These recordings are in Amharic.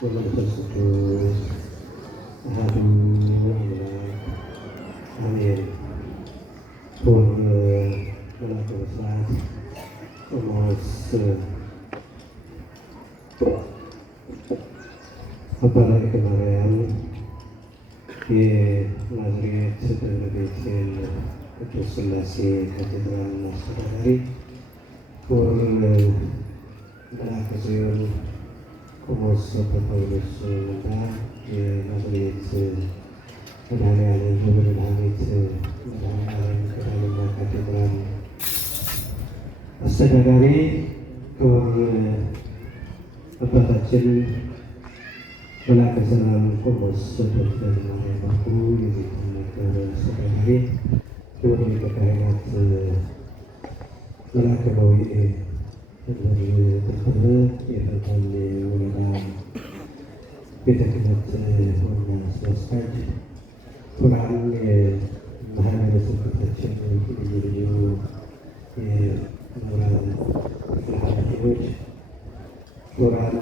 ወመንፈስ ቅዱስ አሐዱ አምላክ አሜን። ክቡር መልአከ ብስራት ቆሞስ አባ መልአከ ማርያም የናዝሬት ደብረ ቤቴል ቅዱስ ሥላሴ ካቴድራል አስተዳዳሪ፣ ክቡር መልአከ ጽዮን ቆሞስ አባ ጳውሎስ እና የናዝሬት መድኃኔዓለም ደብረ መድኃኒት መድኃኔዓለም ገዳምና ካቴድራል አስተዳዳሪ፣ ክቡር አባታችን መልአከ ሰላም ቆሞስ ዶክተር ማርያም ባኩ የዚህ ነገር አስተዳዳሪ፣ ክቡር ሊቀ ካህናት መልአከ ባዊ ተፈረ የፈንታሌ ወረዳ ቤተ ክህነት ዋና ስራ አስኪያጅ፣ ክቡራን የማህበረ ስብከታችን ልዩ ልዩ የምሁራን ክፍል ኃላፊዎች፣ ክቡራን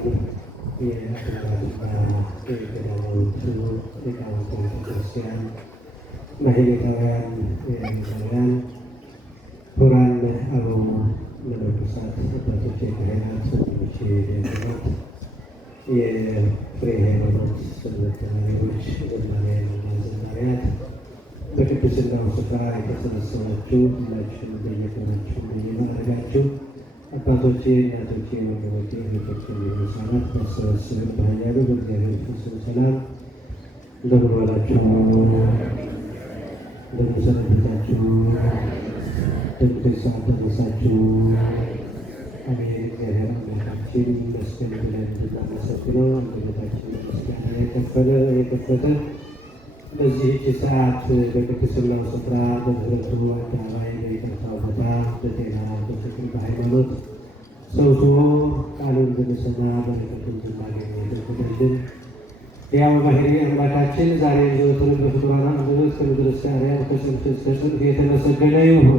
የአድባራትና የገዳማቱ ሊቃውንተ ቤተክርስቲያን፣ ማህሌታውያን፣ ሚዛናውያን፣ ክቡራን አበው መነኮሳት፣ አባቶቼ ካህናት፣ ወንድሞቼ ዲያቆናት፣ የፍሬ ሃይማኖት ተማሪዎች፣ ዘማሪያንና ዘማሪያት፣ በቅድስናው ስፍራ የተሰበሰባችሁ ሁላችሁም በየቀናችሁ በየማዕረጋችሁ አባቶቼ፣ እናቶቼ፣ ወንድሞቼ፣ እህቶቼ፣ ህፃናት ተሰበስበን በኃያሉ በእግዚአብሔር ፍጹም ሰላም እንደምን ዋላችሁ? እንደምን ሰነበታችሁ? እንደምን ሰዓት ደረሳችሁ? አሜን። እግዚአብሔር አምላካችን ይመስገን ብለን እንድናመሰግነው አንደበታችን በምስጋና የከፈተ በዚህች ሰዓት በቅድስናው ስፍራ በምህረቱ አደባባይ በይቅርታው ቦታ በጤና በፍቅር በሃይማኖት ሰብስቦ ቃሉን እንድንሰማ በረከቱን እንድናገኝ ያደረገልን ሕያው ባሕርይ አምላካችን ዛሬ ዘወትር በፍጡራን አንደበት ከምድር እስከ አርያም ከጽንፍ እስከ ጽንፍ የተመሰገነ ይሁን።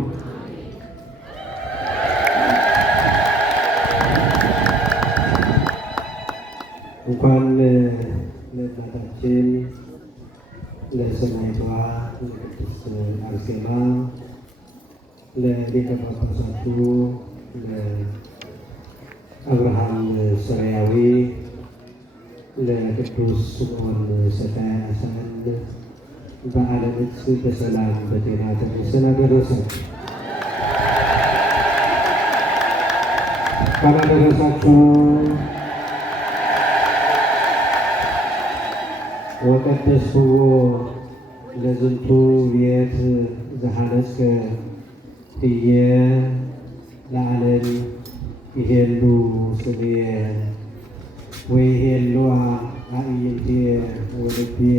እንኳን ለእናታችን ለሰማዕቷ ለቅድስት አርሴማ ለሊቀ ጳጳሳቱ ለአብርሃም ሰርያዊ ለቅዱስ ስምዖን ሰካያሳን በዓለ ንግሥ በሰላም በጤና ተደርሰን አደረሳችሁ። እንኳን አደረሳችሁ። ወቀደስዎ ለዝንቱ ቤት ዘሐነጽከ ህየ ለዓለም ይሄሉ ስምየ ወይሄሉ አዕይንትየ ወልብየ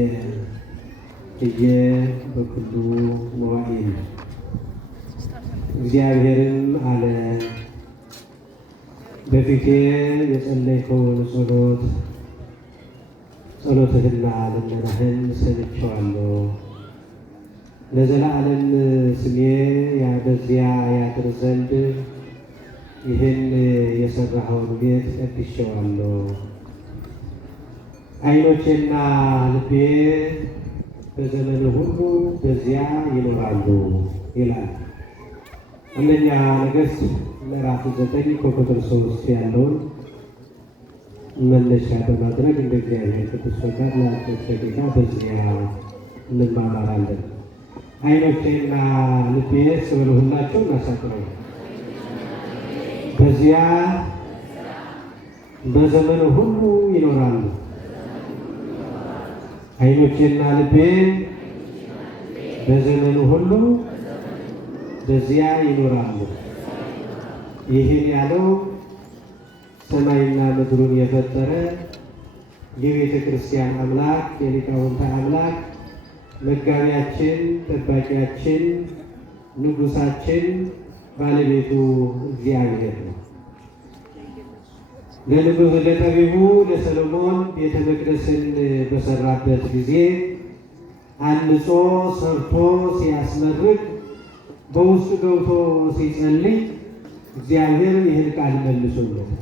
ህየ በኩሉ መዋዕል። እግዚአብሔርም አለ በፊቴ የጸለይከውን ጸሎትህና ልመናህን ሰምቼዋለሁ። ለዘላለም ስሜ በዚያ ያድር ዘንድ ይህን የሰራኸውን ቤት ቀድሼዋለሁ። ዓይኖቼና ልቤ በዘመኑ ሁሉ በዚያ ይኖራሉ ይላል። አንደኛ ነገሥት ምዕራፍ 9 ከቁጥር 3 ያለውን መነሻ በማድረግ እንደ እግዚአብሔር ቅዱስ ፈቃድ ለአጭር ደቂቃ በዚያ እንማማራለን። ዓይኖቼና ልቤ ስበሉ ሁላችሁ እናሳጥረው በዚያ በዘመኑ ሁሉ ይኖራሉ። ዓይኖቼና ልቤ በዘመኑ ሁሉ በዚያ ይኖራሉ። ይህን ያለው ሰማይና ምድሩን የፈጠረ የቤተ ክርስቲያን አምላክ የሊቃውንት አምላክ መጋቢያችን፣ ጠባቂያችን፣ ንጉሳችን፣ ባለቤቱ እግዚአብሔር ነው። ለንጉሥ ለጠቢቡ ለሰሎሞን ቤተ መቅደስን በሰራበት ጊዜ አንጾ ሰርቶ ሲያስመርቅ በውስጡ ገብቶ ሲጸልይ እግዚአብሔር ይህን ቃል መልሶለታል።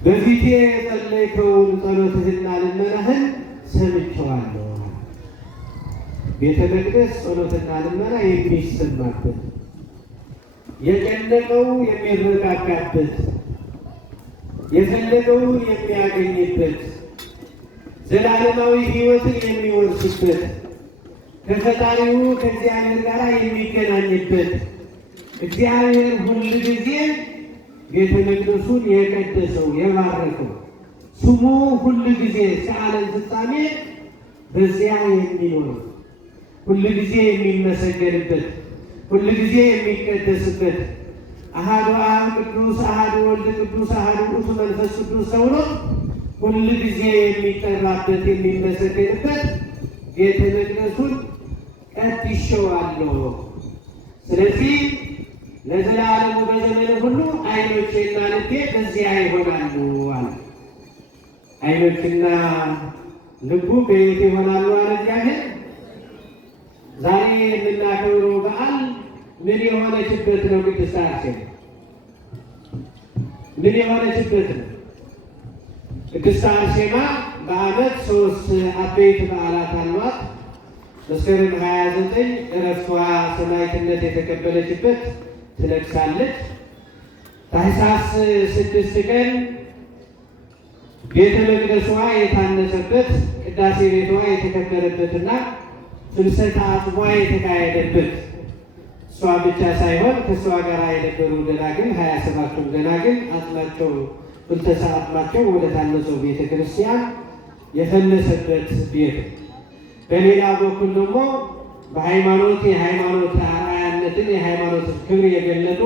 በፊቴ የጸለይከውን ጸሎትህና ልመናህን ሰምቼዋለሁ። ቤተ መቅደስ ጸሎትና ልመና የሚሰማበት፣ የጨነቀው የሚረጋጋበት፣ የፈለገውን የሚያገኝበት፣ ዘላለማዊ ሕይወትን የሚወርስበት፣ ከፈጣሪው ከእግዚአብሔር ጋር የሚገናኝበት፣ እግዚአብሔር ሁል ጊዜ ቤተ መቅደሱን የቀደሰው የባረከው ስሙ ሁል ጊዜ ከዓለም ፍጻሜ በዚያ የሚኖር ሁል ጊዜ የሚመሰገንበት ሁል ጊዜ የሚቀደስበት አሐዱ አብ ቅዱስ አሐዱ ወልድ ቅዱስ አሐዱ ውእቱ መንፈስ ቅዱስ ተብሎ ሁል ጊዜ የሚጠራበት የሚመሰገንበት ቤተ መቅደሱን ቀድሼዋለሁ። ስለዚህ ለዘላለሙ በዘመኑ ሁሉ ዓይኖቼና ልቤ በዚያ ይሆናሉ አለ። ዓይኖችና ልቡ በየት ይሆናሉ አለ እግዚአብሔር። ዛሬ የምናከብረው በዓል ምን የሆነችበት ነው? ቅድስት አርሴማ ምን የሆነችበት ነው? ቅድስት አርሴማ በዓመት 3 አበይት በዓላት አሏት። መስከረም 29 ዕረፍቷ ሰማዕትነት የተቀበለችበት ትነግሳለች። ታኅሳስ 6 ቀን ቤተ መቅደሷ የታነጸበት ቅዳሴ ቤቷ የተከበረበትና ፍልሰተ አጽሟ የተካሄደበት እሷ ብቻ ሳይሆን ከእሷ ጋር የነበሩ ደናግል 27ቱም ደናግል አጽማቸው ፍልሰተ አጽማቸው ወደ ታነጸው ቤተ ክርስቲያን የፈለሰበት ቤት። በሌላ በኩል ደግሞ በሃይማኖት የሃይማኖት አርአያነትን የሃይማኖት ክብር የገለጡ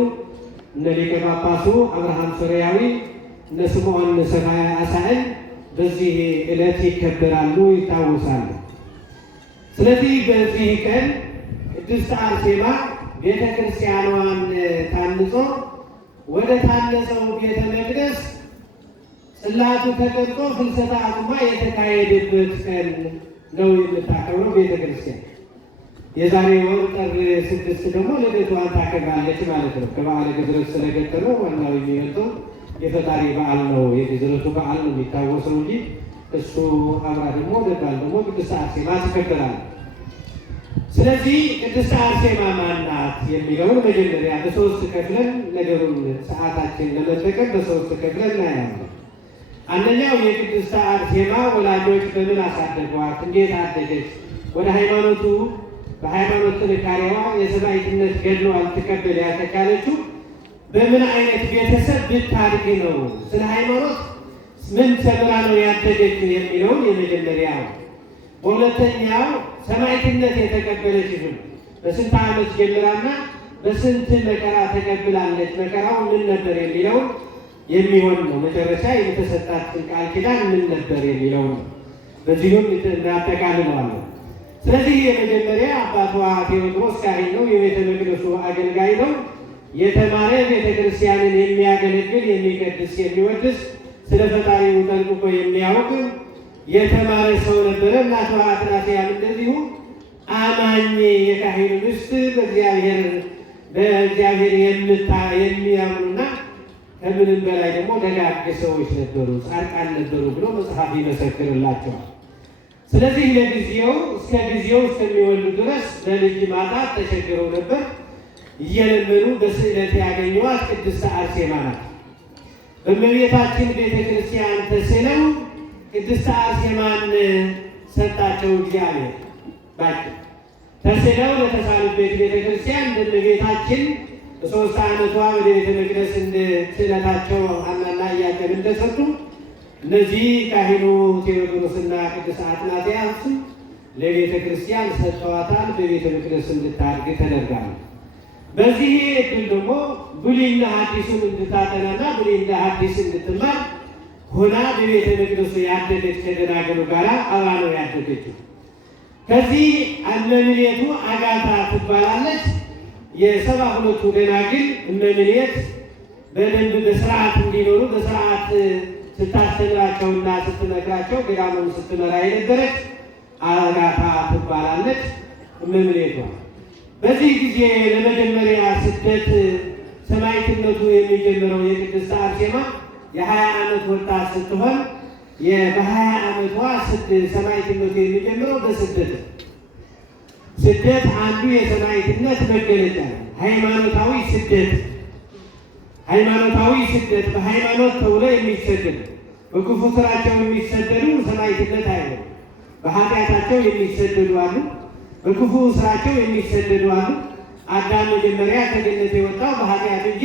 እነ ሊቀ ጳጳሱ አብርሃም ሶርያዊ እነ ስምዖን ሰማይ አሳዕን በዚህ ዕለት ይከበራሉ፣ ይታወሳሉ። ስለዚህ በዚህ ቀን ቅድስት አርሴማ ቤተ ክርስቲያኗን ታንጾ ወደ ታነጸው ቤተ መቅደስ ጽላቱ ተቀርጾ ፍልሰተ አጽሟ የተካሄደበት ቀን ነው የምታከብረው ቤተ ክርስቲያን። የዛሬ ወር ጥር 6 ደግሞ ልደቷን ታከብራለች ማለት ነው። ከበዓለ ግዝረት ስለገጠመው ዋናው የሚመጣው የፈጣሪ በዓል ነው። የግዝረቱ በዓል ነው የሚታወሰው እንጂ እሱ አብራ ደግሞ ደባል ደግሞ ቅድስት አርሴማ ትከበራለች። ስለዚህ ቅድስት አርሴማ ማናት የሚለውን መጀመሪያ በ3 ከፍለን ነገሩን ሰዓታችን ለመጠቀም በ3 ከፍለን እናያለን። አንደኛው የቅድስት አርሴማ ወላጆች በምን አሳደጓት፣ እንዴት አደገች፣ ወደ ሃይማኖቱ በሃይማኖት ጥንካሬዋ የሰማዕትነት ገድሏን ትቀበል ያተቻለችው በምን አይነት ቤተሰብ ብታድግ ነው፣ ስለ ሃይማኖት ምን ተምራ ነው ያደገች የሚለውን የመጀመሪያ ነው። በሁለተኛው ሰማዕትነት የተቀበለችው በስንት ዓመት ጀምራና በስንት መከራ ተቀብላለች፣ መከራው ምን ነበር የሚለውን የሚሆን ነው። መጨረሻ የተሰጣትን ቃል ኪዳን ምን ነበር የሚለው ነው። በዚሁም እናጠቃልለዋለን። ስለዚህ የመጀመሪያ አባቷ ቴዎድሮስ ካህን ነው፣ የቤተ መቅደሱ አገልጋይ ነው። የተማረ ቤተ ክርስቲያንን የሚያገለግል የሚቀድስ የሚወድስ ስለ ፈጣሪው ጠንቅቆ የሚያውቅ የተማረ ሰው ነበረ። እናቷ አትናስያም እንደዚሁ አማኝ የካህኑ ሚስት በእግዚአብሔር የሚያምኑና ከምንም በላይ ደግሞ ደጋግ ሰዎች ነበሩ፣ ጻድቃን ነበሩ ብሎ መጽሐፍ ይመሰክርላቸዋል። ስለዚህ ለጊዜው እስከሚወልዱ ድረስ በልጅ ማጣት ተቸግረው ነበር። እየለመኑ በስዕለት ያገኘዋት ቅድስት አርሴማ ናት። በእመቤታችን ቤተ ክርስቲያን ተስለው ቅድስት አርሴማን ሰጣቸው እግዚአብሔር። ተስለው ለተሳሉበት ቤተ ክርስቲያን በእመቤታችን በ3 ዓመቷ ወደ ቤተ መቅደስ ስዕለታቸው ሐናና ኢያቄም እንደሰጡ እነዚህ ካህኑ ቴዎድሮስና ቅድስት አትናስያስ ለቤተ ክርስቲያን ሰጥተዋታል። በቤተ መቅደስ እንድታድግ ተደርጋለች። በዚህ እድል ደግሞ ብሉይና ሐዲሱን እንድታጠናና ብሉይና ሐዲስ እንድትማር ሆና በቤተ መቅደሱ ያደገች ከደናግሉ ጋር አብራ ነው ያደገችው። ከዚህ እመምኔቱ አጋታ ትባላለች። የ72ቱ ደናግል እመምኔት በደንብ በስርዓት እንዲኖሩ በስርዓት ስታስተምራቸውና ስትመክራቸው ገዳሙን ስትመራ የነበረች አጋታ ትባላለች እመምኔቷ። በዚህ ጊዜ ለመጀመሪያ ስደት ሰማዕትነቱ የሚጀምረው የቅድስት አርሴማ የ20 ዓመት ወጣት ስትሆን በ20 ዓመቷ ሰማዕትነቱ የሚጀምረው በስደት ነው። ስደት አንዱ የሰማዕትነት መገለጫ ነው። ሃይማኖታዊ ስደት በሃይማኖት ተብሎ የሚሰደዱ በክፉ ስራቸው የሚሰደዱ ሰማዕትነት አይሆንም። በኃጢአታቸው የሚሰደዱ አሉ፣ በክፉ ስራቸው የሚሰደዱ አሉ። አዳም መጀመሪያ ከገነት የወጣው በኃጢአት እንጂ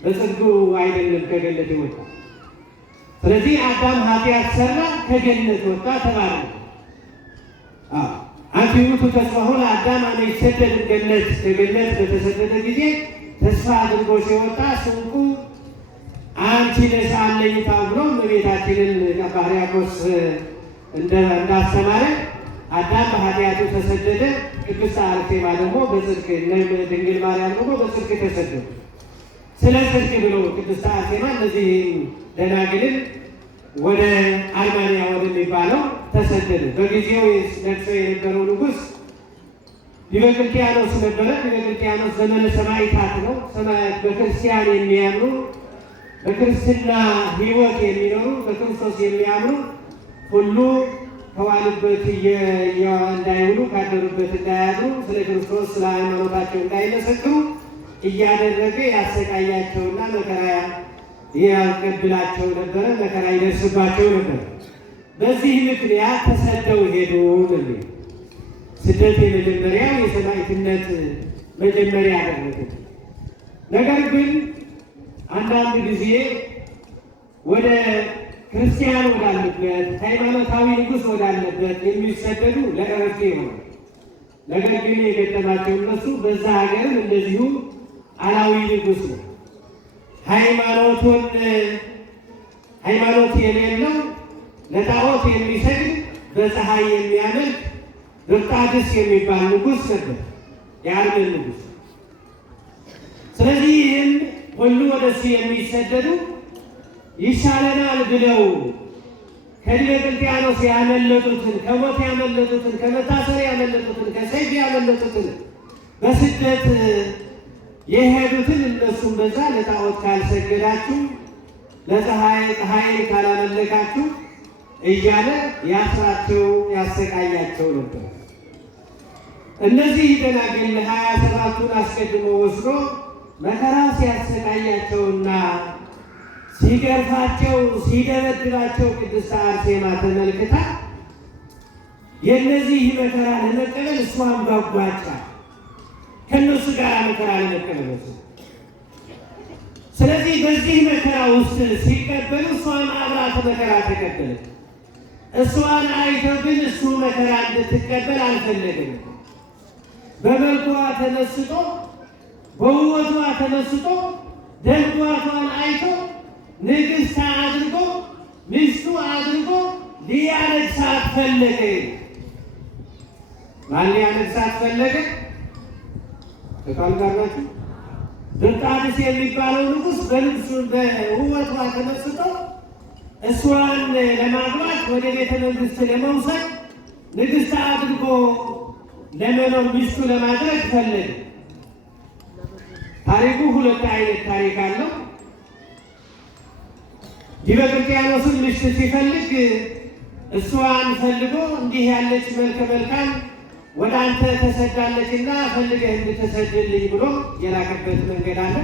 በጽድቁ አይደለም ከገነት የወጣው። ስለዚህ አዳም ኃጢአት ሰራ፣ ከገነት ወጣ ተባለ። አንተ ውእቱ ተስፋሁ ለአዳም አነ ይሰደድ ገነት። ከገነት በተሰደደ ጊዜ ተስፋ አድርጎ ሲወጣ ስንቁ አንቺ ነሽ አለኝታው ብሎ እመቤታችንን አባ ሕርያቆስ እንዳስተማረ አዳም በኃጢአቱ ተሰደደ። ቅድስት አርሴማ ደግሞ በጽድቅ ድንግል ማርያም ደግሞ በጽድቅ ተሰደዱ። ስለ ጽድቅ ብሎ ቅድስት አርሴማ እነዚህ ደናግልን ወደ አርማንያ ወደሚባለው ተሰደደ። በጊዜው ነግሶ የነበረው ንጉሥ ዲዮቅልጥያኖስ ነበረ። ዲዮቅልጥያኖስ ዘመነ ሰማዕታት ነው። በክርስቲያን የሚያምኑ በክርስትና ሕይወት የሚኖሩ በክርስቶስ የሚያምኑ ሁሉ ከዋሉበት እንዳይውሉ ካደሩበት እንዳያድሩ ስለ ክርስቶስ ስለ ሃይማኖታቸው እንዳይመሰክሩ እያደረገ ያሰቃያቸውና መከራ ያቀብላቸው ነበረ። መከራ ይደርስባቸው ነበር። በዚህ ምክንያት ተሰደው ሄዱ። ስደት የመጀመሪያው የሰማዕትነት መጀመሪያ ያደረገ። ነገር ግን አንዳንድ ጊዜ ወደ ክርስቲያን ወዳለበት ሃይማኖታዊ ንጉሥ ወዳለበት የሚሰደዱ ለእረፍት ይሆናል። ነገር ግን የገጠማቸው እነሱ በዛ ሀገርም እንደዚሁ አላዊ ንጉሥ ነው። ሃይማኖት የሌለው ለጣዖት የሚሰግድ በፀሐይ የሚያመልክ ድርጣድስ የሚባል ንጉሥ ነበር፣ የአርመን ንጉሥ። ስለዚህ ይህም ሁሉ ወደሱ የሚሰደዱ ይሻለናል ብለው ከዲዮቅልጥያኖስ ያመለጡትን፣ ከሞት ያመለጡትን፣ ከመታሰር ያመለጡትን፣ ከሰይፍ ያመለጡትን በስደት የሄዱትን እነሱም በዛ ለጣዖት ካልሰገዳችሁ ፀሐይን ካላመለካችሁ እያለ ያስራቸው ያሰቃያቸው ነበር። እነዚህ ደናግል 27ቱን አስቀድሞ ወስዶ መከራ ሲያሰቃያቸውና ሲገርፋቸው ሲደበድባቸው ቅድስት አርሴማ ተመልክታ የእነዚህ መከራ ለመቀበል እሷን ጓጓቻ ከእነሱ ጋር መከራ ለመቀበል። ስለዚህ በዚህ መከራ ውስጥ ሲቀበሉ እሷን አብራት መከራ ተቀበለች። እሷን አይተው ግን እሱ መከራ እንድትቀበል አልፈለግም። በመልኳ ተመስጦ በውበቷ ተመስጦ ደምግባቷን አይቶ ንግሥት አድርጎ ሚስቱ አድርጎ ሊያነግሣት ፈለገ። ማን ሊያነግሣት ፈለገ? ተቃልጋላችሁ። ድርጣድስ የሚባለው ንጉሥ በውበቷ ተመስጦ እሷን ለማግባት ወደ ቤተ መንግሥት ለመውሰድ ንግሥት አድርጎ ለመኖር ሚስቱ ለማድረግ ፈለገ። ታሪኩ ሁለት አይነት ታሪክ አለው። ዲዮቅልጥያኖስን ሚስት ሲፈልግ እሷን ፈልጎ እንዲህ ያለች መልከ መልካም ወደ አንተ ተሰዳለችና ፈልገህ እንድትሰድልኝ ብሎ የላከበት መንገድ አለ።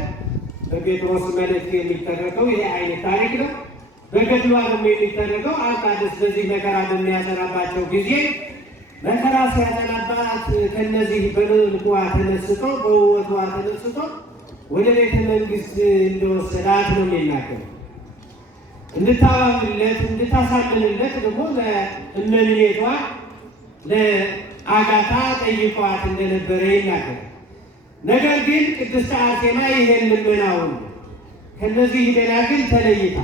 በጴጥሮስ መልእክት የሚተረከው ይሄ አይነት ታሪክ ነው። በገድሏ ደግሞ የሚተረከው አርጣድስ በዚህ መከራ በሚያጸናባቸው ጊዜ መከራ ሲያጸናባት ከነዚህ በመልኳ ተመስጦ በውበቷ ተመስጦ ወደ ቤተ መንግሥት እንደወሰዳት ነው የሚናገረው። እንድታባብለት እንድታሳምንለት ደግሞ ለእመቤቷ ለአጋታ ጠይቋት እንደነበረ ይናገራል። ነገር ግን ቅድስት አርሴማ ይሄን ልመናውን ከነዚህ ደናግል ተለይታ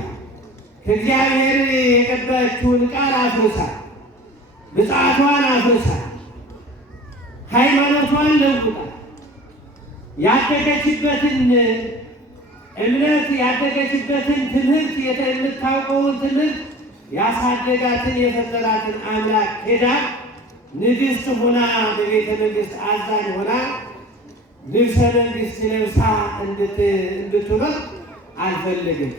ከእግዚአብሔር የቀበለችውን ቃል አፍርሳ ብፅዓቷን አፍርሳ ሃይማኖቷን ለውጣ ያደገችበትን እምነት ያደገችበትን ትምህርት የምታውቀውን ትምህርት ያሳደጋትን የፈጠራትን አምላክ ሄዳ ንግሥት ሆና በቤተ መንግሥት አዛኝ ሆና ልብሰ መንግሥት ለብሳ እንድትኖር አልፈለገም።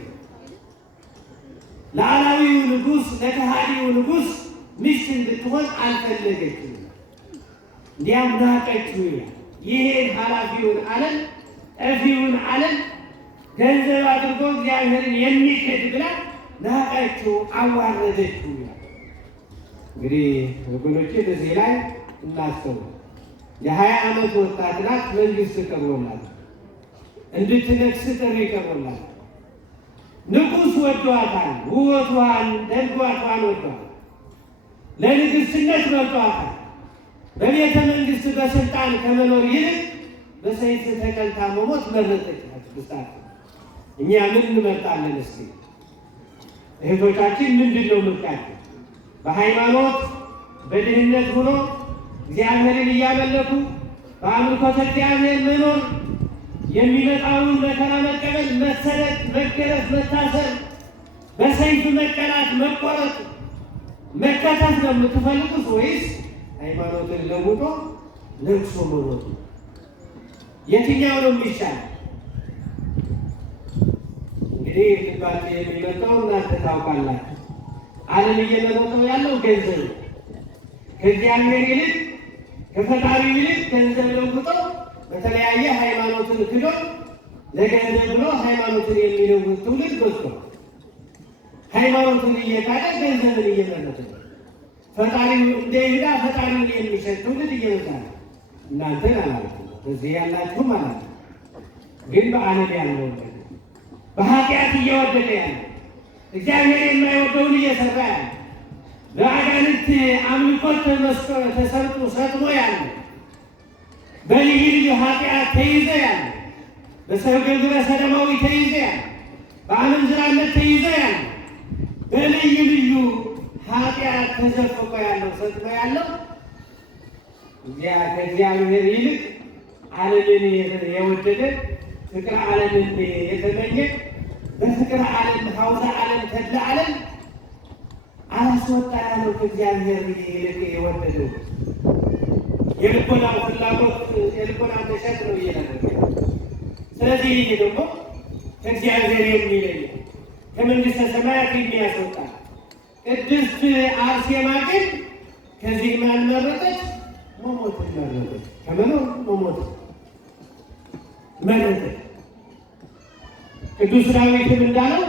ለአላዊው ንጉሥ ለከሃዲው ንጉሥ ሚስት እንድትሆን አልፈለገችም። እንዲያም ናቀችው ይላል። ይሄን ኃላፊውን ዓለም ጠፊውን ዓለም ገንዘብ አድርጎ እግዚአብሔርን የሚክድ ብላ ናቀችው፣ አዋረደችው ይላል። እንግዲህ ወገኖቼ በዚህ ላይ እናስተውል። የ20 ዓመት ወጣት ናት። መንግስት ቀርቦላት እንድትነግስ ጥሪ ቀርቦላት ንጉሥ ወዷታል። ውበቷን ደጓቷን ወዷል። ለንግሥትነት መርጧታል። በቤተ መንግስት በስልጣን ከመኖር ይልቅ በሰይፍ ተቀልታ መሞት መረጠች። ብስጣት እኛ ምን እንመርጣለን? እስኪ እህቶቻችን ምንድን ነው ምርጫችን? በሃይማኖት በድህነት ሆኖ እግዚአብሔርን እያመለኩ በአምልኮተ እግዚአብሔር መኖር፣ የሚመጣውን መከራ መቀበል፣ መሰደድ፣ መገረፍ፣ መታሰር፣ በሰይፍ መቀላት፣ መቆረጥ፣ መከተት ነው የምትፈልጉት ወይስ ሃይማኖትን ለውጦ ነግሶ መኖር? የትኛው ነው የሚሻል? እንግዲህ ልባችሁ የሚመጣው እናንተ ታውቃላችሁ። ዓለም እየመረጠው ያለው ገንዘብ ነው። ከእግዚአብሔር ይልቅ ከፈጣሪው ይልቅ ገንዘብ ለውጠው በተለያየ ሃይማኖትን ክዶ ለገንዘብ ብሎ ሃይማኖትን የሚለውጥ ትውልድ በዝቷል። ሃይማኖትን እየካደ ገንዘብን እየመረጠ ነው። ፈጣሪው እንደ ይሁዳ ፈጣሪውን የሚሸጥ ትውልድ እየበዛ ነው። እናንተን አላልኩም፣ በዚህ ያላችሁ ማለት ነው። ግን በዓለም ያለው በኃጢአት እየወደቀ ያለ እግዚአብሔር የማይወደውን እየሰራ ያለ በአጋንንት አምልኮት ተሰርጦ ሰጥሞ ያለ በልዩ ልዩ ኃጢአት ተይዘ ያለ በሰው ግብረ ሰዶማዊ ተይዘ ያለ በአመንዝራነት ተይዘ ያለ በልዩ ልዩ ኃጢአት ተዘፍቆ ያለው ሰጥሞ ያለው ከእግዚአብሔር ይልቅ ዓለምን የወደደ ፍቅረ ዓለምን የተመኘ በፍቅረ ዓለም ሀውዘ ዓለም ተድላ ዓለም አላስወጣ ያለው ከእግዚአብሔር ይልቅ የወደደው የልቦናው ፍላጎት የልቦናው መሸጥ ነው እየተደረገ። ስለዚህ ይህ ደግሞ ከእግዚአብሔር የሚለይ ከመንግሥተ ሰማያት የሚያስወጣ። ቅድስት አርሴማ ግን ከዚህ ማን መረጠች? መሞትን መረጠች። ከመኖር መሞት መረጠች። ቅዱስ ዳዊትም እንዳለው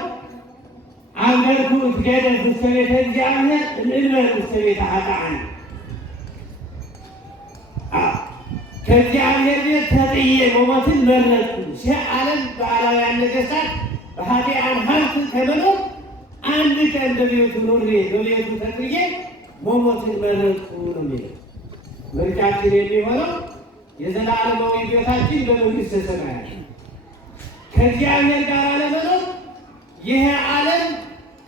አገርኩ እትገደፍ ውስተ ቤተ እግዚአብሔር እምእመን ውስተ ቤተ ኃጥኣን። ከእግዚአብሔር ቤት ተጥዬ መሞትን መረጥኩ። ሺህ ዓለም በአላውያን ነገሥታት በኃጥኣን ሀብት ከመኖር አንድ ቀን በቤቱ ኖሬ በቤቱ ተጥዬ መሞትን መረጥኩ ነው የሚለው። ምርጫችን የሚሆነው የዘላለማዊ ቤታችን በመንግሥተ ሰማያት ከእግዚአብሔር ጋር ለመኖር። ይህ ዓለም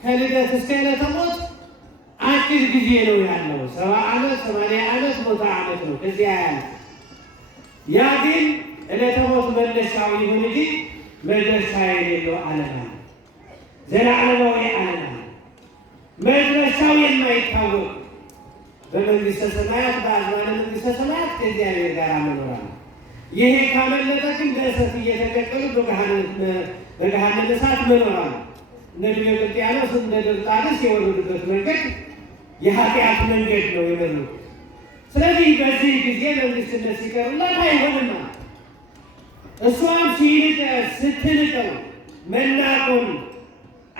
ከልደት እስከ ዕለተ ሞት አጭር ጊዜ ነው ያለው። 70 ዓመት 80 ዓመት 100 ዓመት ነው። ከዚያ ያለ ያ ግን ዕለተ ሞት መነሻው ይሁን እንጂ መድረሻ የሌለው ዓለም አለ። ዘላለማዊ ዓለም አለ። መድረሻው የማይታወቅ በመንግሥተ ሰማያት በአዝማነ መንግሥተ ሰማያት ከእግዚአብሔር ጋር መኖር አለ። ይሄ ካመለጠ ግን በእሳት እየተቀቀሉ በገሃነመ እሳት መኖር አለ። እነ ዲዮቅልጥያኖስ እነ ድርጣድስ የወረዱበት መንገድ የኃጢአት መንገድ ነው የመሩት። ስለዚህ በዚህ ጊዜ መንግሥትነት ሲቀርላት አይሆንማ። እሷም ስትንቀው መናቁን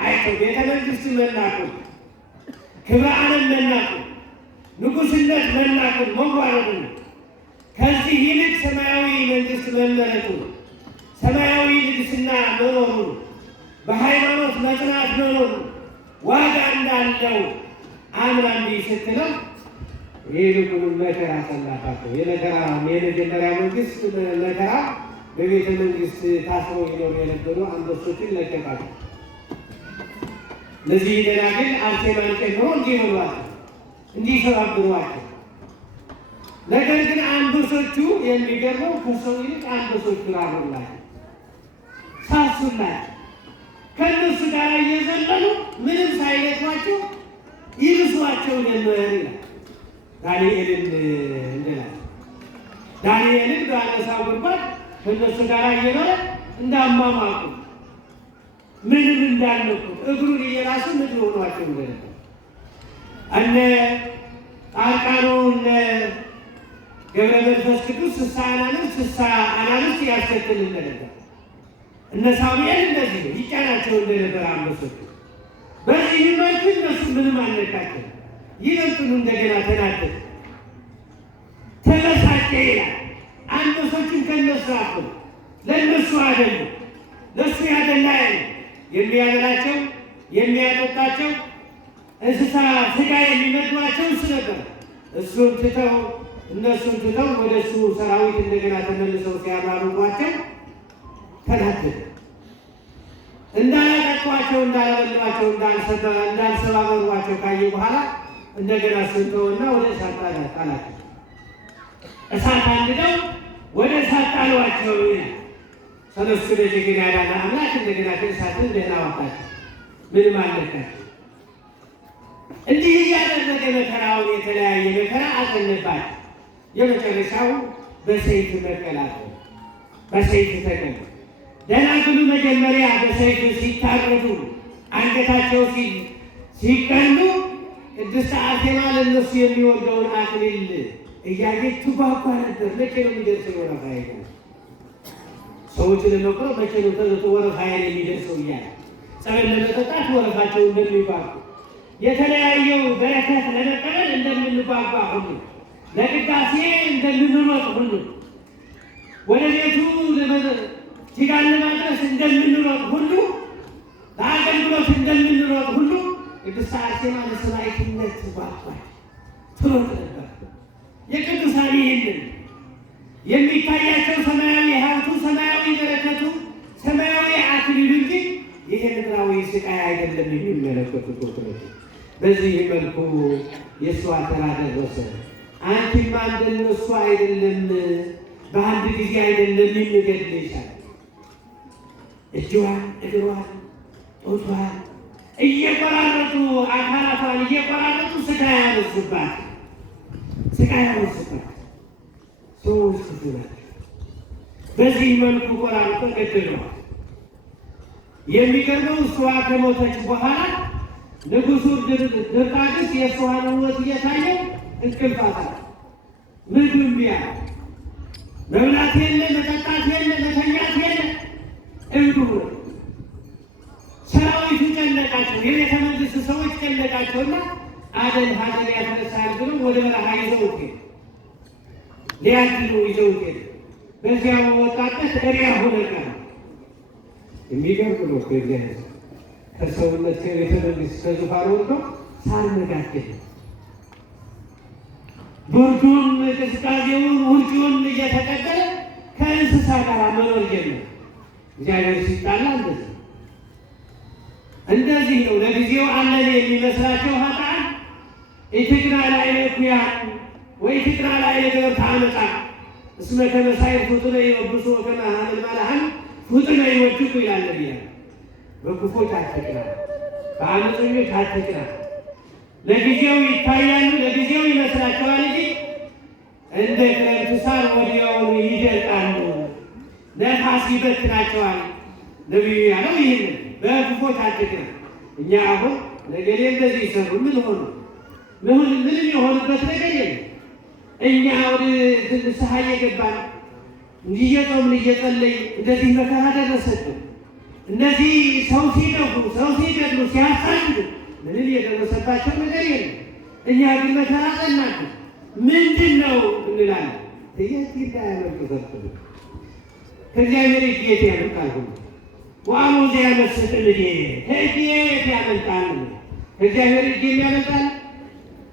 አይተው ቤተ መንግሥት መናቁን፣ ክብረ ዓለም መናቁን፣ ንጉሥነት መናቁን መዋረዱን ከዚህ ይልቅ ሰማያዊ መንግሥት መመረጡ ሰማያዊ ንግሥና መኖሩ በሃይማኖት መጽናት መኖሩ ዋጋ እንዳለው አምና እንዲህ ስትለው ይልቁንም መከራ ሰላፋቸው። የመጀመሪያ መንግሥት መከራ በቤተ መንግሥት ታስረው ይኖሩ የነበሩ አንበሶችን ለቀቃቸው። እነዚህ ደናግል አርሴማን ጨምሮ እንዲበሏቸው እንዲሰባብሯቸው። ነገር ግን አንበሶቹ የሚገርመው ከሰው ይልቅ አንበሶቹ ራሩላቸው፣ ሳሱላቸው። ከእነሱ ጋር እየዘለሉ ምንም ሳይለቷቸው ይብሷቸው ጀመር ይላል። ዳንኤልን እንደላል ዳንኤልን በአንበሳው ጉድጓድ ከእነሱ ጋር እየኖረ እንዳማማቁ ምንም እንዳልነኩት እግሩን እየራሱ ምድር ሆኗቸው እንደነበር እነ ጻድቃኑ እነ ገብረ መንፈስ ቅዱስ 60 አናብስት ያስከትል እንደነበር እነ ሳሙኤል እንደዚህ ይጫናቸው እንደነበር አንበሶች። በዚህ መልኩ እነሱ ምንም አልነካቸው። ይበልጡኑ እንደገና ተናደደ፣ ተበሳጨ ይላል። አንበሶችን ከነሱ አፉ ለእነሱ አደሉ። ለእሱ ያደላ የሚያበላቸው የሚያጠጣቸው እንስሳ ስጋ የሚመግባቸው እሱ ነበር። እነሱን ትተው ወደ እሱ ሰራዊት እንደገና ተመልሰው ሲያባርሯቸው ተናደደ። እንዳላጠቋቸው፣ እንዳላበሏቸው፣ እንዳልሰባበሯቸው ካየ በኋላ እንደገና ስንተውና ወደ እሳት ጣላቸው። እሳት አንድደው ወደ እሳት ጣሏቸው። ሰለስቱ ደቂቅ ያዳነ አምላክ እንደገና ከእሳትን ደህና አወጣቸው፣ ምንም አልነካቸው። እንዲህ እያደረገ መከራውን የተለያየ መከራ አጸነባቸው። የመጨረሻው በሰይፍ መቀላት፣ በሰይፍ ተቀሉ። ደናግሉ መጀመሪያ በሰይፍ ሲታረዱ አንገታቸው ሲቀሉ ቅድስት አርሴማ ለእነሱ የሚወርደውን አክሊል እያየች ትጓጓ ነበር። መቼ ነው የሚደርሰው ወረፋ? ሰዎች ለመቁረብ መቼ ነው ወረፋ የሚደርሰው እያለ ጸበል ለመጠጣት ወረፋቸው እንደሚጓጉ የተለያየው በረከት ለመቀበል እንደምንጓጓ ሁሉ ለቅዳሴ እንደምንሮጥ ሁሉ ወደ ቤቱ ኪዳን ለማድረስ እንደምንሮጥ ሁሉ ለአገልግሎት እንደምንሮጥ ሁሉ ቅድስት አርሴማ ለሰማዕትነት ትጓጓች፣ ትሮጥ ነበር። የቅዱሳን ይህንን የሚታያቸው ሰማያዊ ሀብቱ፣ ሰማያዊ በረከቱ፣ ሰማያዊ አክሊሉ እንጂ ይሄ ምድራዊ ስቃይ አይደለም የሚመለከቱት ወገኖች። በዚህ መልኩ የእሷ ተራ ደረሰ። አንቺማ እንደነሱ አይደለም፣ በአንድ ጊዜ አይደለም የሚገድልሻል። እጇን፣ እግሯን፣ ጡቷን እየቆራረጡ አካላቷን እየቆራረጡ ስቃይ ያነሱባት። ሰዎች ናቸው። በዚህ መልኩ ቆራርጦ ገድለዋል። የሚገርመው እሷ ከሞተች በኋላ ንጉሡ ድርጣድስ የእሷን ውበት እየታየው እንቅልፍ አጣ። ምግብ ቢያ መብላት የለ፣ መጠጣት የለ፣ መተኛት የለ። እብዱ ሰራዊቱ ጨነቃቸው። የቤተ መንግስት ሰዎች ጨነቃቸውና አደን ሀዘን ያተነሳል ብለው ወደ በረሃ ይዘውት ሄዱ። ሊያድኑ ይዘውት ሄዱ። በዚያ ወጣበት እሪያ ሆነ ቀረ። የሚገርም ነው። ከሰውነት ከቤተ መንግስት ከዙፋን ወርዶ ሳር ነጋገደ። ብርዱን፣ ቅዝቃዜውን፣ ውርጩን እየተቀበለ ከእንስሳ ጋር መኖር ጀመረ። እግዚአብሔር ሲጣላ እንደዚህ ነው። ለጊዜው አለን የሚመስላቸው ኃጥአን ኢትቅና ላዕለ እኩያን ወኢትቅና ላዕለ ገበርተ ዓመፃ እስመ ከመ ሳይር ፍጡነ ይወብሱ ወከመ ሐመልማለ ሐመል ፍጡነ ይወድቁ ይላል ነቢያት። በክፎች አትቅና፣ በአመፀኞች አትቅና። ለጊዜው ይታያሉ፣ ለጊዜው ይመስላቸዋል እንጂ እንደ ክረምት ሳር ወዲያውኑ ይደርቃሉ፣ ነፋስ ይበትናቸዋል። ነቢዩ ያለው ይህንን በክፎች አትቅና። እኛ አሁን ነገሌ እንደዚህ ይሰሩ ምን ሆኑ? ምንም የሆኑበት ነገር የለም። እኛ ወደ ንስሐ እየገባን እየጾምን እየጸለይን እንደዚህ መከራ ደረሰብን። እነዚህ ሰው ሲገቡ፣ ሰው ሲገድሉ፣ ሲያሳድዱ ምንም የደረሰባቸው ነገር የለም። እኛ ግን መከራ ጸናብን። ምንድን ነው እንላለን። ጥያቄ ያመልጡ ዘርፍ ከእግዚአብሔር እጅ የት ያመልጣል? ሁሉ ወአሞዘ ያመስጥል ከእጅ የት ያመልጣል? ከእግዚአብሔር እጅ የሚያመልጣል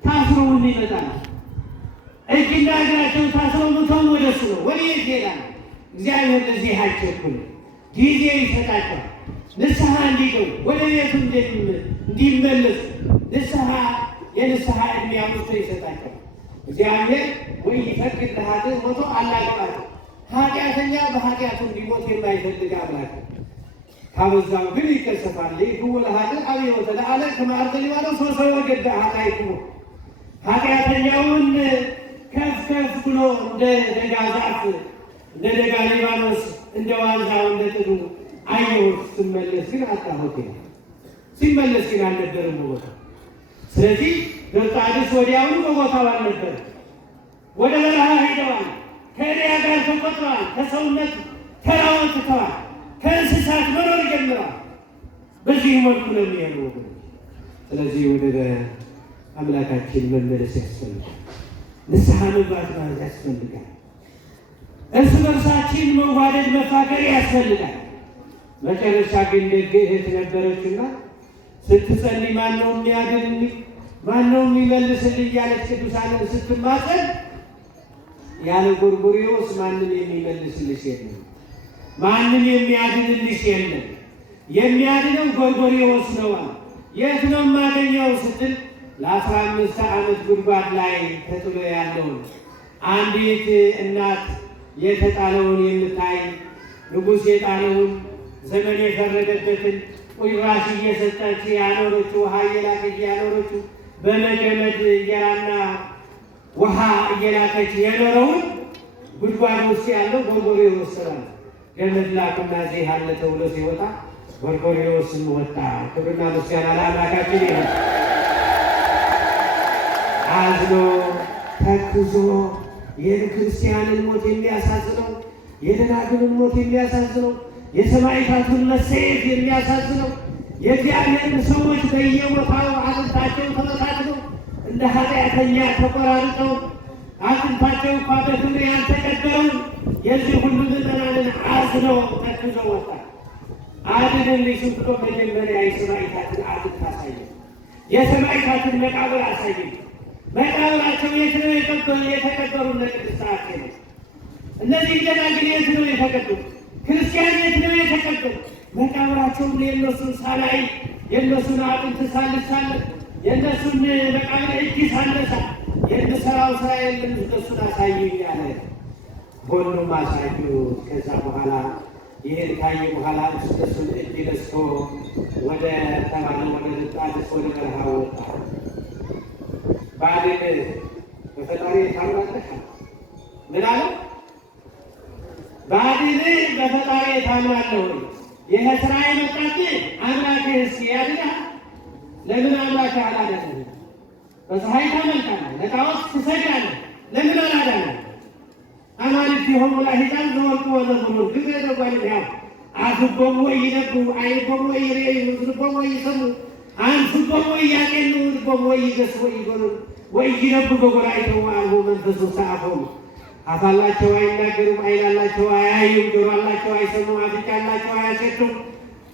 ታስረውም ይመጣል። እጅና እግራቸው ታስረው ሙተው ወደሱ ነው። ወዴት ይሄዳል? እግዚአብሔር ለዚህ አይቸኩልም፣ ጊዜ ይሰጣቸዋል። ንስሐ እንዲገቡ ወደ ቤቱ እንዲመለሱ የንስሐ ዕድሜ አውጥቶ ይሰጣቸዋል። እግዚአብሔር ወይ ይፈቅድ ለኃጥእ ሞቶ አላገባቸው። ኃጢአተኛ በኃጢአቱ እንዲሞት የማይፈልግ አምላክ ካበዛው ግን ይቀሰፋል። ይክቡ ለኃጥእ አብዮተ ለዓለም ከመ አርገ ሊባኖስ ወሰወ ገደ ኃጣይክሙ ኃጢአተኛውን ከፍ ከፍ ብሎ እንደ ደጋ ዛፍ እንደ ደጋ ሊባኖስ እንደ ዋንዛው እንደ ጥዱ አየሁት፣ ስመለስ ግን አጣሁት ይላል። ሲመለስ ግን አልነበረም በቦታው። ስለዚህ ድርጣድስ ወዲያውኑ በቦታው አልነበረም። ወደ በረሃ ሄደዋል። ከእሪያ ጋር ተቆጥረዋል። ከሰውነት ተራ ወጥተዋል። ከእንስሳት መኖር ጀምረዋል። በዚህ መልኩ ነው የሚሄዱ ወገኖች። ስለዚህ ወደ አምላካችን መመለስ ያስፈልጋል። ንስሐ መግባት ማለት ያስፈልጋል። እርስ በርሳችን መዋደድ መፋቀር ያስፈልጋል። መጨረሻ ግን ደግ እህት ነበረችና ስትጸልይ ማነው የሚያድንኝ ማነው የሚመልስልኝ እያለች ቅዱሳንን ስትማጸን ያለ ጎርጎርዮስ ማንም የሚመልስልሽ የለም፣ ማንም የሚያድንልሽ የለም። የሚያድነው ጎርጎርዮስ ነው። የት ነው የማገኘው ስትል ለ15 ዓመት ጉድጓድ ላይ ተጥሎ ያለውን አንዲት እናት የተጣለውን የምታይ ንጉሥ የጣለውን ዘመን የፈረደበትን ቁራሽ እየሰጠች ያኖረችው ውሃ እየላከች ያኖረችው በመገመድ እንጀራና ውሃ እየላከች የኖረውን ጉድጓድ ውስጥ ያለው ጎርጎርዮስ ነው። ገመድ ላኩና እዚህ አለ ተብሎ ሲወጣ ጎርጎርዮስም ወጣ። ክብርና ምስጋና ለአምላካችን ይሁን። አዝኖ ተክዞ የክርስቲያንን ሞት የሚያሳዝነው፣ የደናግልን ሞት የሚያሳዝነው፣ የሰማዕታቱን መሰየፍ የሚያሳዝነው፣ የእግዚአብሔርን ሰዎች በየቦታው አጥንታቸው ተበታትነው እንደ ኃጢአተኛ ተቆራርጠው አጥንታቸው እንኳ በክብር ያልተቀበረው የዚህ ሁሉ ምዕመናንን አዝኖ ተክዞ ወጣ። አድንልኝ ብሎ መጀመሪያ የሰማዕታትን አጥንት አሳየ። የሰማዕታትን መቃብር አሳየ። መቃብራቸው የት ነው የተቀበሩ? ቅድስት አርሴማ። እነዚህ ደናግል የት ነው የተቀበሩ? ክርስቲያን የት ነው የተቀበሩ? መቃብራቸውን የእነሱን ሳላይ የእነሱን አጥንት ሳልሳለት የእነሱን መቃብር እጅ ሳነሳ የምሰራው ስራ የለም እነሱን አሳዩኝ ያለ ሁሉም አሳዩት። ከዛ በኋላ ይህን ካየ በኋላ እነሱን እጅ ነስቶ ወደ ተባለ ወደ ድርጣድስ ወደ በረሃ ወጣ። ባድን በፈጣሪ ታምናለህ? ምን አለ? ባድን በፈጣሪ ታምናለህ? ይህ ስራ የመጣብህ አምላክህስ ያድንሃል? ለምን አምላክህ አላዳነህም? በፀሐይ ታመልካለህ፣ ለጣዖት ትሰግዳለህ፣ ለምን አላዳነህም? አማልክት የሆኑ ላሂዛን ዘወርቁ ወዘብሩር ግብረ ዘጓልም ያው አፍቦሙ ወይነቡ አይቦሙ ወይሬዩ ዝንቦሙ ወይሰሙ አንፍቦሙ ወያቄኑ ልቦሙ ወይገስ ወይጎሩ ወይነቡ በጎራይተው አልቦ መንፈሱ ሰአፎሙ አፍ አላቸው አይናገሩም፣ ዓይን አላቸው አያዩም፣ ጆሮ አላቸው አይሰሙም፣ አፍንጫ አላቸው አያሸቱም፣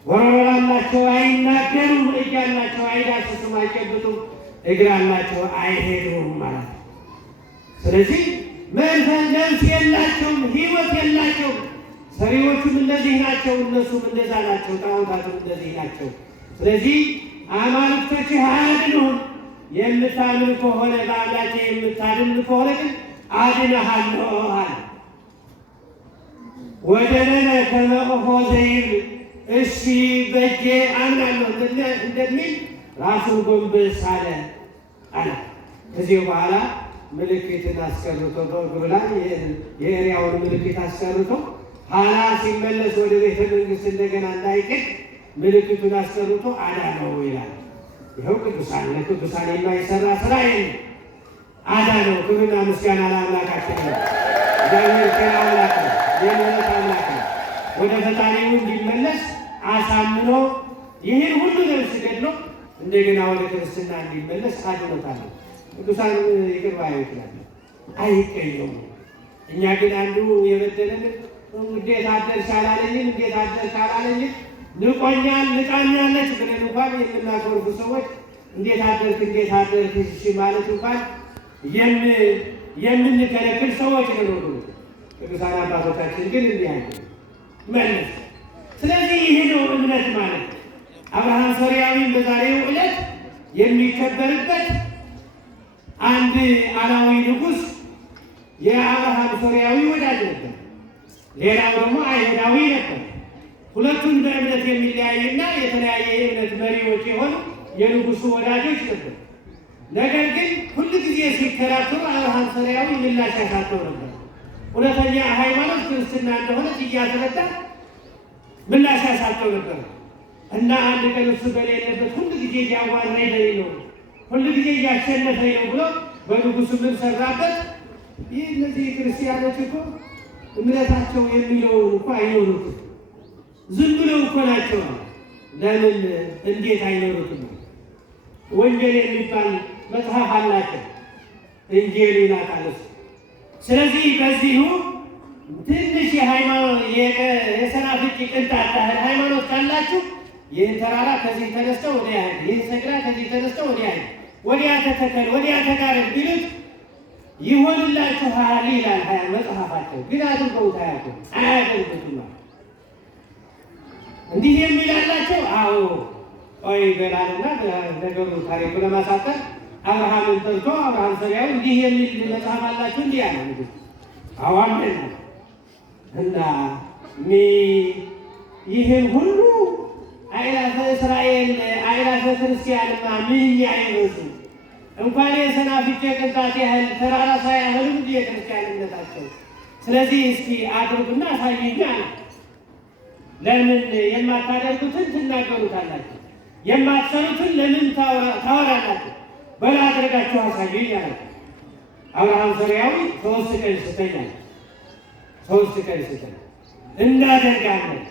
ወሮሮ አላቸው አይናገሩም፣ እጅ አላቸው አይዳስሱም፣ አይጨብጡም፣ እግር አላቸው አይሄዱም ማለት ነው። ስለዚህ መንፈስ ነፍስ የላቸውም፣ ሕይወት የላቸውም። ሰሪዎቹም እንደዚህ ናቸው፣ እነሱም እንደዛ ናቸው፣ ጣዖታቱም እንደዚህ ናቸው። ስለዚህ አማልክቶችህ አያድኑህም። የምታምን ከሆነ በአምላኬ የምታድን ከሆነ ግን አድንሃለሁ አለ። ወደነነ ከመ ኦሖ ዘይብል እሺ በእጄ አምናለሁ እንደሚል ራሱን ጎንበስ አለ አለ። ከዚህ በኋላ ምልክትን አስቀርቶ በእግሩ ላይ የእሪያውን ምልክት አስቀርቶ ኋላ ሲመለስ ወደ ቤተ መንግስት እንደገና እንዳይቀር ምልክቱን አስቀርቶ አዳነው ይላል። ይኸው ቅዱሳን ለቅዱሳን የማይሰራ ስራ የለም። አዳነው። ክብርና ምስጋና ለአምላካችን ነው። እግዚአብሔር ከአምላክ ነው፣ የምህረት አምላክ ነው። ወደ ፈጣሪው እንዲመለስ አሳምኖ ይህን ሁሉ ነፍስ ገድሎ እንደገና ወደ ክርስትና እንዲመለስ አድኖታል። ቅዱሳን ይቅር ባዮች ናቸው፣ አይቀየሙም። እኛ ግን አንዱ የበደለንን እንዴት አደርሽ አላለኝም፣ እንዴት አደርሽ አላለኝም፣ ንቆኛል ንቃኛለች ብለን እንኳን የምናኮርፉ ሰዎች እንዴት አደርክ እሺ ማለት እንኳን የምንከለክል ሰዎች ነው። ቅዱሳን አባቶቻችን ግን እንዲህ አለ መለስ። ስለዚህ ይህ ነው እምነት ማለት። አብርሃም ሶርያዊን በዛሬው ዕለት የሚከበርበት አንድ አላዊ ንጉሥ የአብርሃም ሶርያዊ ወዳጅ ነበር፣ ሌላው ደግሞ አይሁዳዊ ነበር። ሁለቱም በእምነት የሚለያይና የተለያየ የእምነት መሪዎች የሆኑ የንጉሱ ወዳጆች ነበር። ነገር ግን ሁሉ ጊዜ ሲከራከሩ አብርሃም ሶርያዊ ምላሽ ያሳጠው ነበር። እውነተኛ ሃይማኖት ክርስትና እንደሆነ እያስረዳ ምላሽ ያሳቸው ነበር እና አንድ ቀን እሱ በሌለበት ሁሉ ጊዜ እያዋረደኝ ነው፣ ሁሉ ጊዜ እያሸነፈኝ ነው ብሎ በንጉሱ ምን ሰራበት? ይህ እነዚህ ክርስቲያኖች እኮ እምነታቸው የሚለውን እኮ አይኖሩትም፣ ዝም ብለው እኮ ናቸው። ለምን እንዴት አይኖሩትም? ወንጌል የሚባል መጽሐፍ አላቸው፣ እንጌል ይላታል እሱ። ስለዚህ በዚሁ ትንሽ የሰናፍጭ ቅንጣት ያህል ሃይማኖት ካላችሁ ይህን ተራራ ከዚህ ተነስተው ወዲያ ያህል፣ ይህን ሰግራ ከዚህ ተነስተው ወዲያ ያህል፣ ወዲያ ተተከል፣ ወዲያ ተጋረድ ቢሉት ይሆንላችኋል ይላል መጽሐፋቸው። ግን አድርገውት አያደርጉትም። እንዲህ የሚላላቸው አዎ ቆይ ገላልና ነገሩ ታሪኩ ለማሳጠር አብርሃምን ጠርቶ አብርሃም ሰሪያው እንዲህ የሚል መጽሐፍ አላችሁ እንዲህ ያለ ንጉሥ አዋምነን እና ይህን ሁሉ አእላፈ እስራኤል አእላፈ ክርስቲያንማ ምንኛ አይበዙ እንኳን የሰናፍጭ ቅንጣት ያህል ተራራ ሳያህሉ እንዲህ የክርስቲያንነታቸው። ስለዚህ እስኪ አድርጉና አሳዩኝ አለ። ለምን የማታደርጉትን ትናገሩታላችሁ? የማትሰሩትን ለምን ታወራላችሁ? በላ አድርጋችሁ አሳዩኝ አለ። አብርሃም ሶርያዊ 3 ቀን ስጠኝ አለ። 3 ቀን ስጠኝ እናደርጋለን።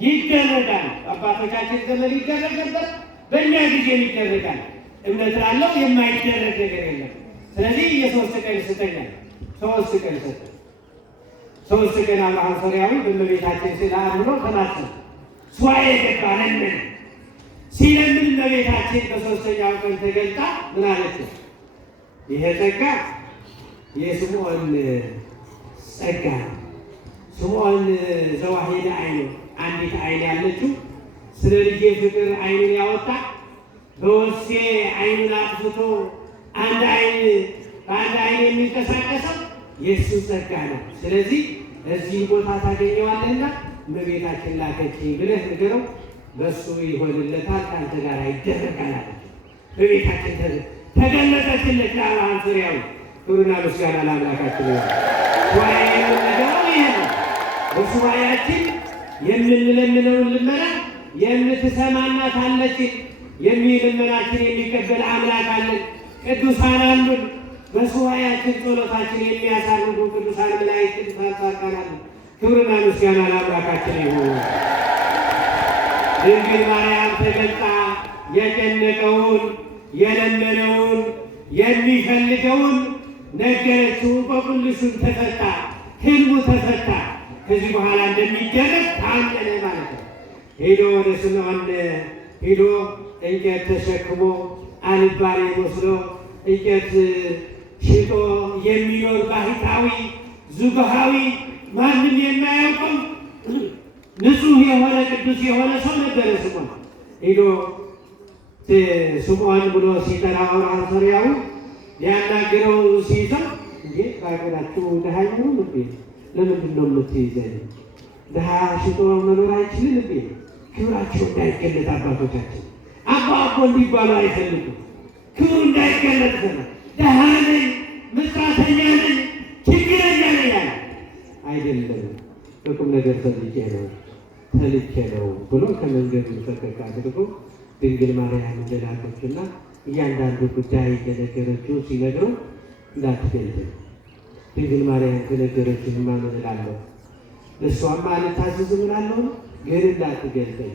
ይደረጋል። አባቶቻችን ዘመን ይደረግ ነበር፣ በእኛ ጊዜ ይደረጋል። እምነት ላለው የማይደረግ ነገር የለም። ስለዚህ የ3 ቀን ስጠኝ አለ። 3 ቀን ሰጠኝ። 3 ቀን አብርሃም ሶርያዊ በእመቤታችን ስለ አድኖ ተናሰ ሱባዔ ገባ ለምን ሲለምን እመቤታችን በ3ኛው ቀን ተገልጣ ምን አለች? ይሄ ጸጋ የስምዖን ጸጋ ነው። ስምዖን ዘዋሂደ ዓይኑ አንዲት ዓይን ያለችው ስለ ልጄ ፍቅር ዓይኑን ያወጣ በወሴ ዓይኑን አጥፍቶ በአንድ ዓይን የሚንቀሳቀሰው የእሱ ጸጋ ነው። ስለዚህ እዚህ ቦታ ታገኘዋለና እመቤታችን ላከችኝ ብለህ ንገረው፣ በእሱ ይሆንለታል፣ ከአንተ ጋር ይደረጋል አለች። እመቤታችን ተገለጠችለት ለአብርሃም ሶርያዊ። ክብርና ምስጋና ለአምላካችን ይሁን። ሱባዔ የምንገባው ይሄ ነው። በሱባዔያችን የምንለምነውን ልመና የምትሰማና ታለችን ልመናችን የሚቀበል አምላክ አለን። ቅዱሳን አሉን። በሱባዔያችን ጸሎታችን የሚያሳርጉ ቅዱሳን መላእክት፣ ቅዱሳን ጻድቃን አሉ። ክብርና ምስጋና ለአምላካችን ይሁን። ድንግል ማርያም ተገልጣ የጨነቀውን የለመነውን የሚፈልገውን ነገረችው። እንቆቅልሹን ተፈታ፣ ህልሙ ተፈታ። ከዚህ በኋላ እንደሚደረግ ታመነ ማለት ነው። ሄዶ ወደ ስምዖን ሄዶ እንጨት ተሸክሞ አልባሌ መስሎ እንጨት ሽጦ የሚኖር ባህታዊ ዙግሃዊ ማንም የማያውቀው ንጹሕ የሆነ ቅዱስ የሆነ ሰው ነበረ ስምዖን። ሄዶ ስምዖን ብሎ ሲጠራው አብርሃም ሶርያዊ ሊያናግረው ሲይዘው እንዴ ባገራችሁ ድሃ ይኑሩ እንዴ? ለምንድን ነው የምትይዘኝ? ድሃ ሽጦ መኖር አይችልም እንዴ? ክብራቸው እንዳይገለጥ አባቶቻችን አባ እንዲባሉ አይፈልጉም። ክብሩ እንዳይገለጥ ነው። ድሃ ነኝ፣ ምጽዋተኛ ነኝ፣ ችግረኛ ነኝ ያለ አይደለም። በቁም ነገር ተልኬ ነው ብሎ ከመንገዱ ፈቀቅ አድርጎ ድንግል ማርያም እንደላከችና እያንዳንዱ ጉዳይ እንደነገረችው ሲነግረው እንዳትገልጥ ድንግል ማርያም ከነገረችው ማመን እላለሁ፣ እሷማ አልታዘዝም እላለሁ፣ ግን እንዳትገልጠኝ።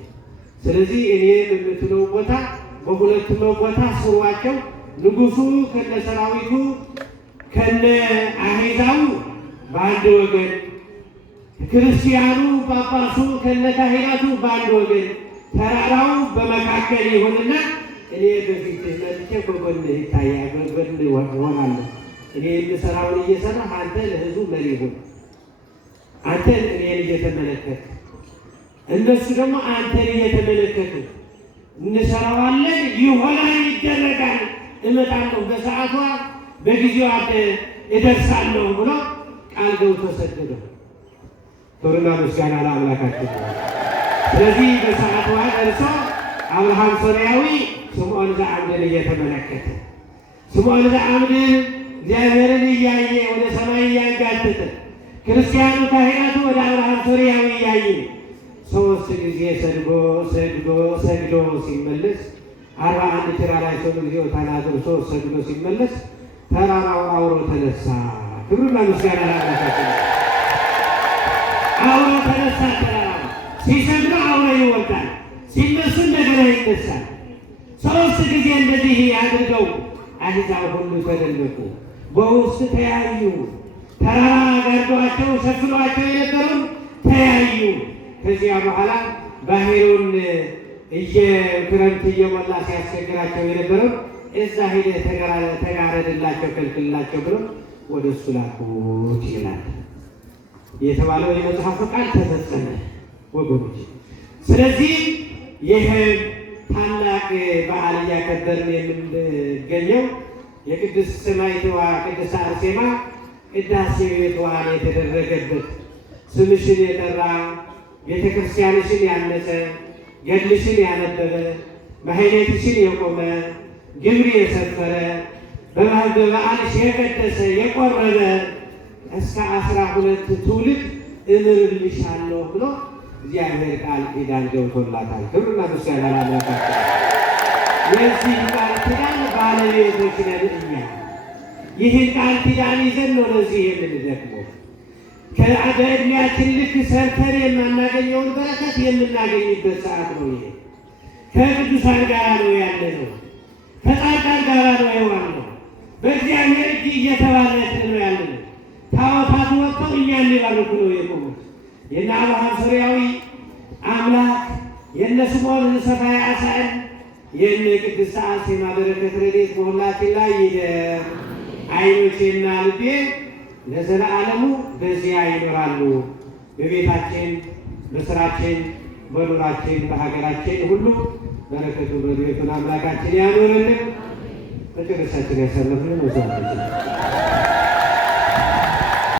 ስለዚህ እኔ በምትለው ቦታ በሁለቱም ቦታ ስሯቸው። ንጉሱ ከነ ሰራዊቱ ከነ አህዛው በአንድ ወገን፣ ክርስቲያኑ ጳጳሱ ከነ ካህናቱ በአንድ ወገን፣ ተራራው በመካከል ይሁንና እኔ በፊት መጥቼ በጎንህ ይታያል፣ በጎንህ እሆናለሁ። እኔ የምሰራውን እየሰራህ አንተ ለህዝቡ መሪ ሁን። አንተ እኔን እየተመለከት እነሱ ደግሞ አንተን እየተመለከቱ እንሰራዋለን፣ ይሆናል፣ ይደረጋል፣ እመጣለሁ፣ በሰዓቷ በጊዜዋ እደርሳለሁ ብሎ ቃል ገብቶ ሰደደው። ክብርና ምስጋና ለአምላካችን። ስለዚህ በሰዓቷ ደርሶ አብርሃም ሶርያዊ ስምዖን ዘአምድን እየተመለከተ ስምዖን ዘአምድን እግዚአብሔርን እያየ ወደ ሰማይ እያንጋጠጠ ክርስቲያኑ ካህናቱ ወደ አብርሃም ሶርያዊ እያየ ሶስት ጊዜ ሰግዶ ሲመለስ 41 ተራራ ሰው ጊዜው ተናግሮ ሶስት ሰግዶ ሲመለስ ተራራው አውሮ ተነሳ። ክብርና ምስጋና ለአምላካችን። አውሮ ተነሳ። ተራራው ሲሰግዱ አውሮ ይወጣል፣ ሲነሱ እንደገና ይነሳል። ሶስት ጊዜ እንደዚህ አድርገው አሕዛብ ሁሉ ተደነቁ፣ በውስጥ ተያዩ። ተራራ ጋርዷቸው ሸፍኗቸው የነበረው ተያዩ። ከዚያ በኋላ ባህሩን ክረምት እየሞላ ሲያስቸግራቸው የነበረው እዛ ሄደህ ተጋረድላቸው ከልክልላቸው ብለው ወደ እሱ ላኩት ይላል የተባለው የመጽሐፉ ቃል ተፈጸመ ወገኖች። ስለዚህ ይህ ታላቅ በዓል እያከበርን የምንገኘው የቅድስት ሰማዕቷ ቅድስት አርሴማ ቅዳሴ ቤቷን የተደረገበት ስምሽን የጠራ ቤተክርስቲያንሽን ያነጸ ገድልሽን ያነበበ ማኅሌትሽን የቆመ ግብር የሰፈረ በበዓልሽ የቀደሰ የቆረበ እስከ 12 ትውልድ እምርልሻለሁ ብሎ እግዚአብሔር ቃል ኪዳን ገብቶላታል። ክብርና ምስጋና ለአምላካችን። የዚህ ቃል ኪዳን ባለቤቶች ነን እኛ። ይህን ቃል ኪዳን ይዘን ነው ለዚህ የምንደክመው። በዕድሜያችን ልክ ሰርተን የማናገኘውን በረከት የምናገኝበት ሰዓት ነው። ይሄ ከቅዱሳን ጋር ነው ያለነው፣ ከጻድቃን ጋር ነው የዋልነው። በእግዚአብሔር እጅ እየተባረክን ነው ያለነው። ታቦታት ወጥተው እኛን ሊባርኩ ነው የቆሙት። የእነ አብርሃም ሶርያዊ አምላክ የእነ ስምዖን ሰፋያ አሳን የእነ ቅድስት አርሴማ በረከት ረድኤት በሁላችን ላይ ይደር። ዓይኖቼና ልቤ ለዘለዓለሙ በዚያ ይኖራሉ። በቤታችን፣ በስራችን፣ በኑራችን፣ በሀገራችን ሁሉ በረከቱ ረድኤቱን አምላካችን ያኖርልን። መጨረሻችን ያሰለፍልን መስዋዕታችን